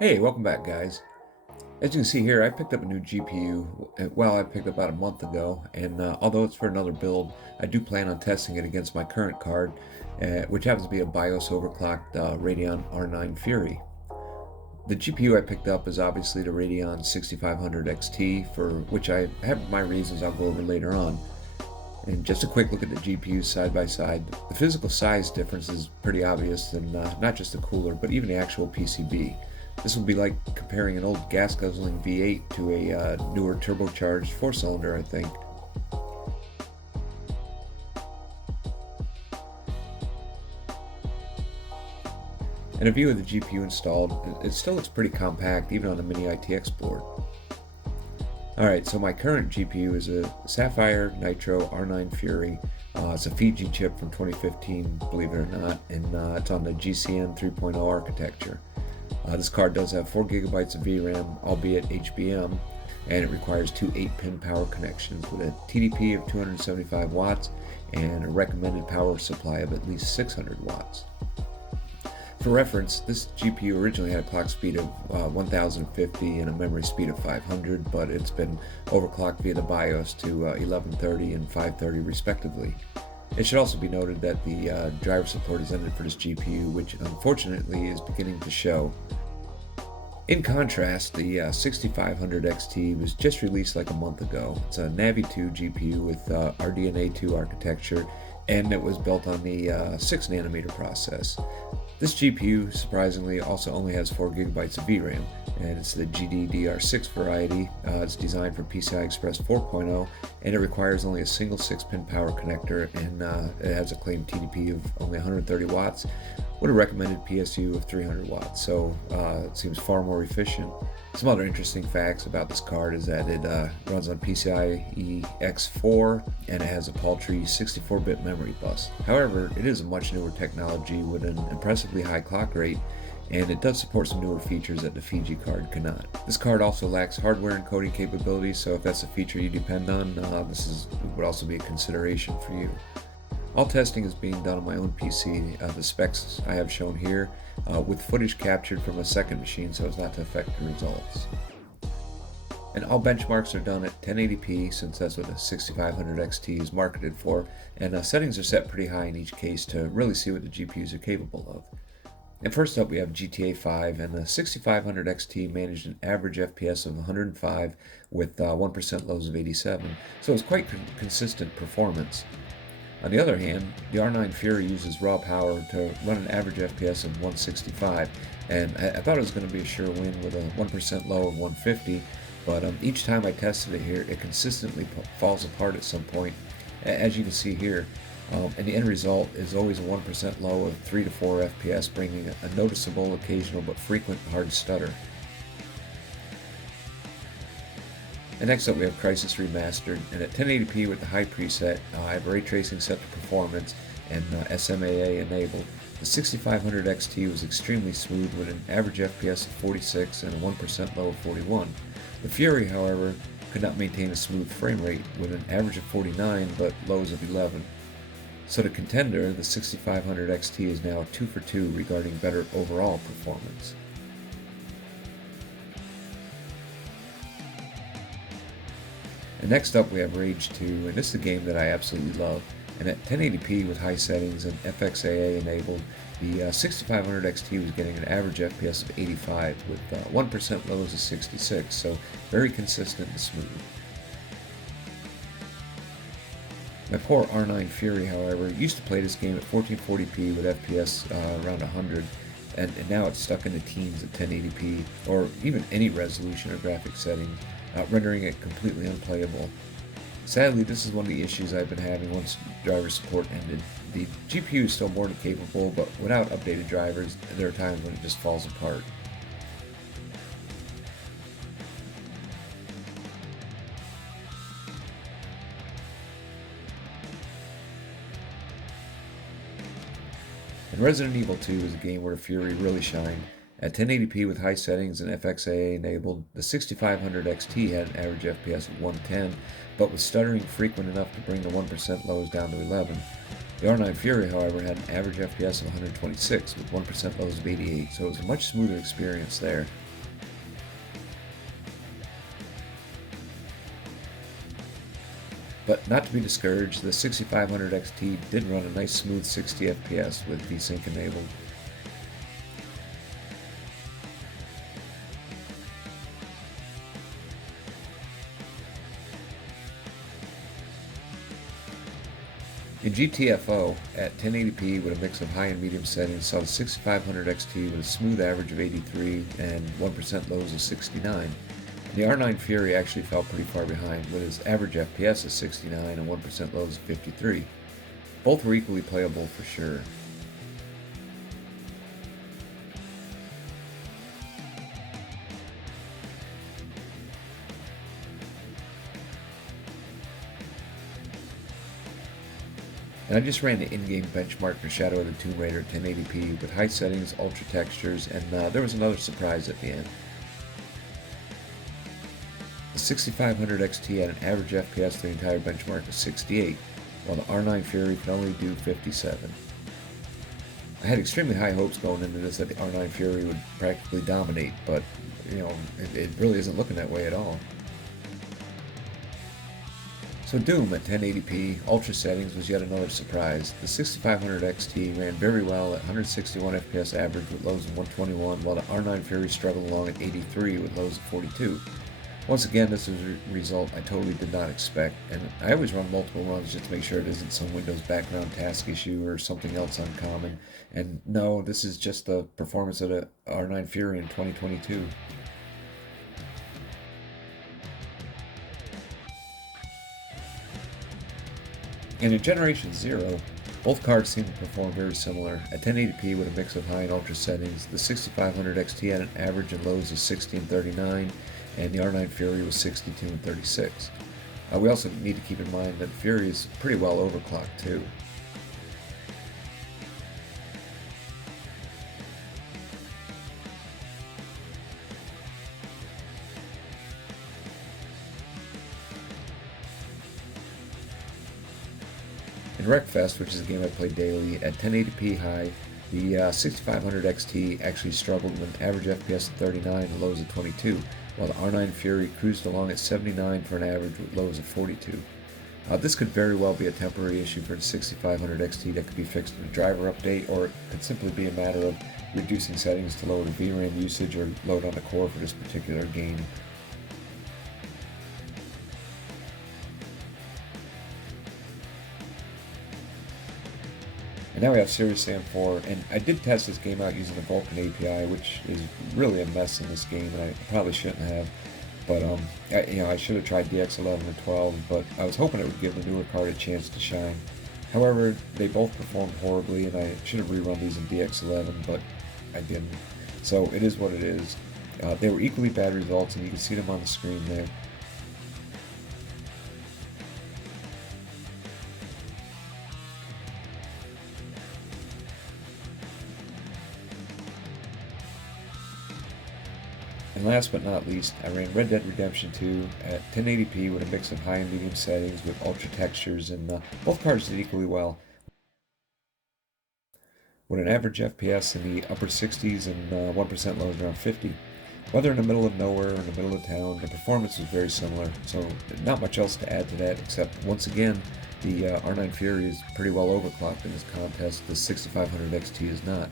Hey, welcome back, guys. As you can see here, I picked up a new GPU. Well, I picked up about a month ago, and although it's for another build, I do plan on testing it against my current card, which happens to be a BIOS overclocked Radeon R9 Fury. The GPU I picked up is obviously the Radeon 6500 XT, for which I have my reasons I'll go over later on. And just a quick look at the GPUs side by side. The physical size difference is pretty obvious, and not just the cooler, but even the actual PCB. This would be like comparing an old gas-guzzling V8 to a newer turbocharged four-cylinder, I think. And a view of the GPU installed, it still looks pretty compact, even on a mini ITX board. Alright, so my current GPU is a Sapphire Nitro R9 Fury. It's a Fiji chip from 2015, believe it or not, and it's on the GCN 3.0 architecture. This card does have 4 gigabytes of VRAM, albeit HBM, and it requires two 8-pin power connections with a TDP of 275 watts and a recommended power supply of at least 600 watts. For reference, this GPU originally had a clock speed of 1050 and a memory speed of 500, but it's been overclocked via the BIOS to 1130 and 530 respectively. It should also be noted that the driver support has ended for this GPU, which unfortunately is beginning to show. In contrast, the 6500 XT was just released like a month ago. It's a Navi 2 GPU with RDNA 2 architecture, and it was built on the 6nm process. This GPU, surprisingly, also only has 4 gigabytes of VRAM, and it's the GDDR6 variety. It's designed for PCI Express 4.0, and it requires only a single 6-pin power connector, and it has a claimed TDP of only 130 watts with a recommended PSU of 300 watts, so it seems far more efficient. Some other interesting facts about this card is that it runs on PCIe X4 and it has a paltry 64-bit memory bus. However, it is a much newer technology with an impressively high clock rate, and it does support some newer features that the Fiji card cannot. This card also lacks hardware encoding capability, so if that's a feature you depend on, this would also be a consideration for you. All testing is being done on my own PC. The specs I have shown here, with footage captured from a second machine so as not to affect the results. And all benchmarks are done at 1080p, since that's what the 6500 XT is marketed for, and settings are set pretty high in each case to really see what the GPUs are capable of. And first up we have GTA 5, and the 6500 XT managed an average FPS of 105 with 1% lows of 87, so it's quite consistent performance. On the other hand, the R9 Fury uses raw power to run an average FPS of 165, and I thought it was going to be a sure win with a 1% low of 150, but each time I tested it here, it consistently falls apart at some point, as you can see here, and the end result is always a 1% low of 3 to 4 FPS, bringing a noticeable, occasional, but frequent hard stutter. And next up we have Crysis Remastered, and at 1080p with the high preset, I have ray tracing set to performance and SMAA enabled. The 6500 XT was extremely smooth with an average FPS of 46 and a 1% low of 41. The Fury, however, could not maintain a smooth frame rate with an average of 49 but lows of 11. So the contender, the 6500 XT, is now 2 for 2 regarding better overall performance. And next up we have Rage 2, and this is a game that I absolutely love. And at 1080p with high settings and FXAA enabled, the 6500 XT was getting an average FPS of 85 with 1% lows of 66, so very consistent and smooth. My poor R9 Fury, however, used to play this game at 1440p with FPS around 100, and now it's stuck in the teens at 1080p, or even any resolution or graphic settings, rendering it completely unplayable. Sadly, this is one of the issues I've been having once driver support ended. The GPU is still more than capable, but without updated drivers, there are times when it just falls apart. And Resident Evil 2 is a game where Fury really shined. At 1080p with high settings and FXAA enabled, the 6500 XT had an average FPS of 110, but with stuttering frequent enough to bring the 1% lows down to 11. The R9 Fury, however, had an average FPS of 126 with 1% lows of 88, so it was a much smoother experience there. But not to be discouraged, the 6500 XT did run a nice smooth 60 FPS with VSync enabled. In GTFO, at 1080p with a mix of high and medium settings, saw the 6500 XT with a smooth average of 83 and 1% lows of 69. The R9 Fury actually fell pretty far behind with its average FPS of 69 and 1% lows of 53. Both were equally playable for sure. And I just ran the in-game benchmark for Shadow of the Tomb Raider 1080p with high settings, ultra textures, and there was another surprise at the end. The 6500 XT had an average FPS for the entire benchmark of 68, while the R9 Fury could only do 57. I had extremely high hopes going into this that the R9 Fury would practically dominate, but it really isn't looking that way at all. So Doom at 1080p, ultra settings was yet another surprise. The 6500 XT ran very well at 161 FPS average with lows of 121, while the R9 Fury struggled along at 83 with lows of 42. Once again, this is a result I totally did not expect, and I always run multiple runs just to make sure it isn't some Windows background task issue or something else uncommon. And no, this is just the performance of the R9 Fury in 2022. And in Generation 0, both cards seem to perform very similar. At 1080p with a mix of high and ultra settings, the 6500 XT had an average and lows of 60 and 39, and the R9 Fury was 62 and 36. We also need to keep in mind that Fury is pretty well overclocked too. In Wreckfest, which is a game I play daily, at 1080p high, the 6500 XT actually struggled with an average FPS of 39 and lows of 22, while the R9 Fury cruised along at 79 for an average with lows of 42. This could very well be a temporary issue for the 6500 XT that could be fixed in a driver update, or it could simply be a matter of reducing settings to lower the VRAM usage or load on the core for this particular game. And now we have Serious Sam 4, and I did test this game out using the Vulkan API, which is really a mess in this game, and I probably shouldn't have. But I should have tried DX11 or 12, but I was hoping it would give the newer card a chance to shine. However, they both performed horribly, and I should have rerun these in DX11, but I didn't. So it is what it is. They were equally bad results, and you can see them on the screen there. And last but not least, I ran Red Dead Redemption 2 at 1080p with a mix of high and medium settings with ultra textures, and both cards did equally well, with an average FPS in the upper 60s and 1% lows around 50. Whether in the middle of nowhere or in the middle of town, the performance was very similar, so not much else to add to that, except once again, the R9 Fury is pretty well overclocked in this contest. The 6500 XT is not.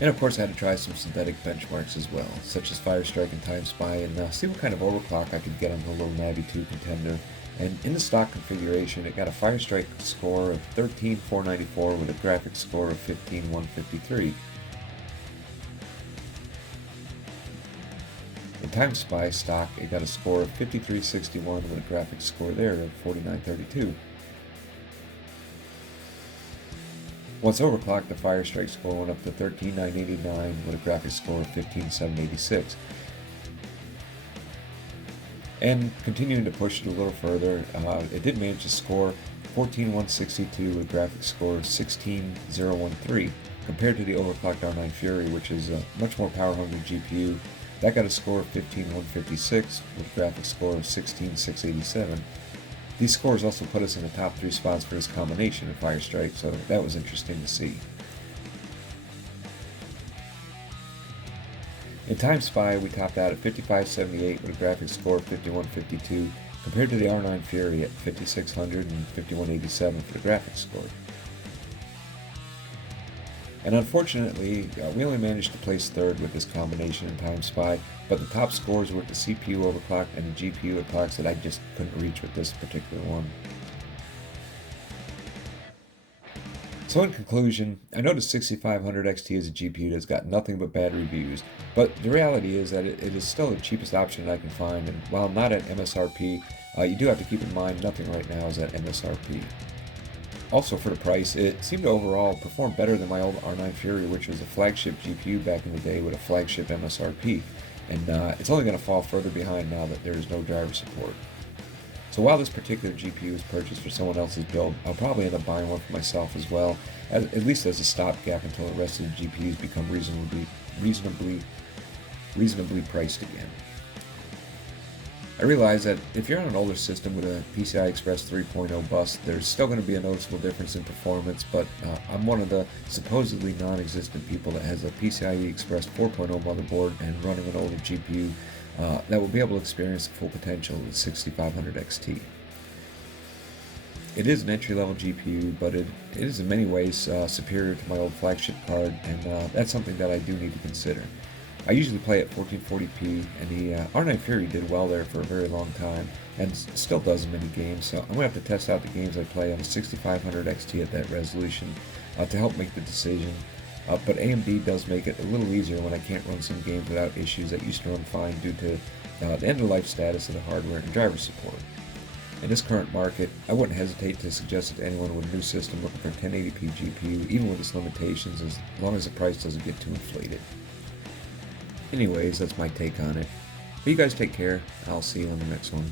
And of course I had to try some synthetic benchmarks as well, such as Firestrike and Time Spy, and see what kind of overclock I could get on the little Navi 2 contender. And in the stock configuration, it got a Firestrike score of 13,494 with a graphics score of 15,153. In Time Spy stock, it got a score of 5361 with a graphics score there of 4932. Once overclocked, the Firestrike score went up to 13,989 with a graphics score of 15,786. And continuing to push it a little further, it did manage to score 14,162 with a graphics score of 16,013. compared to the overclocked R9 Fury, which is a much more power-hungry GPU. That got a score of 15,156 with a graphics score of 16,687. These scores also put us in the top 3 spots for this combination in Firestrike, so that was interesting to see. In Time Spy, we topped out at 5578 with a graphics score of 5152, compared to the R9 Fury at 5600 and 5187 for the graphics score. And unfortunately, we only managed to place third with this combination in Time Spy, but the top scores were the CPU overclock and the GPU at clocks that I just couldn't reach with this particular one. So in conclusion, I know the 6500 XT is a GPU that's got nothing but bad reviews, but the reality is that it is still the cheapest option I can find, and while not at MSRP, you do have to keep in mind nothing right now is at MSRP. Also for the price, it seemed to overall perform better than my old R9 Fury, which was a flagship GPU back in the day with a flagship MSRP, and it's only going to fall further behind now that there is no driver support. So while this particular GPU is purchased for someone else's build, I'll probably end up buying one for myself as well, at least as a stopgap until the rest of the GPUs become reasonably priced again. I realize that if you're on an older system with a PCI Express 3.0 bus, there's still going to be a noticeable difference in performance, but I'm one of the supposedly non-existent people that has a PCI Express 4.0 motherboard and running an older GPU that will be able to experience the full potential of the 6500 XT. It is an entry-level GPU, but it is in many ways superior to my old flagship card, and that's something that I do need to consider. I usually play at 1440p, and the R9 Fury did well there for a very long time, and still does in many games, so I'm going to have to test out the games I play on the 6500 XT at that resolution to help make the decision. But AMD does make it a little easier when I can't run some games without issues that used to run fine due to the end-of-life status of the hardware and driver support. In this current market, I wouldn't hesitate to suggest it to anyone with a new system looking for a 1080p GPU, even with its limitations, as long as the price doesn't get too inflated. Anyways, that's my take on it. But you guys take care. I'll see you on the next one.